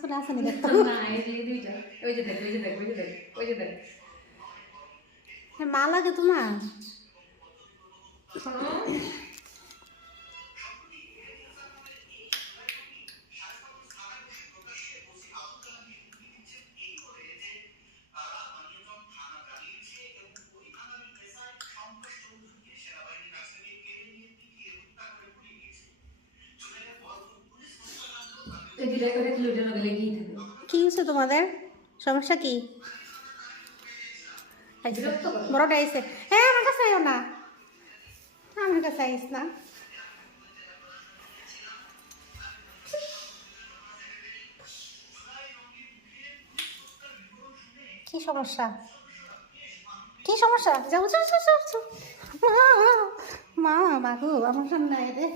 আসলে আসেনি দেখতো না এই যে দুইটা ওই যে দেখ ওই যে দেখ ওই যে দেখ ওই যে দেখ মা লাগে তোমার শোনো এই দুইটা ওটা কিলোটার লগে লেগেই থাকে কি হয়েছে তোমাদের সমস্যা কি বিরক্ত করে বড়টা আইসে হ্যাঁ আমার কাছে আইও না আমার কাছে আইস না কি সমস্যা কি সমস্যা যাও যাও যাও যাও যাও। মা মা গো আমার সামনে আয় রে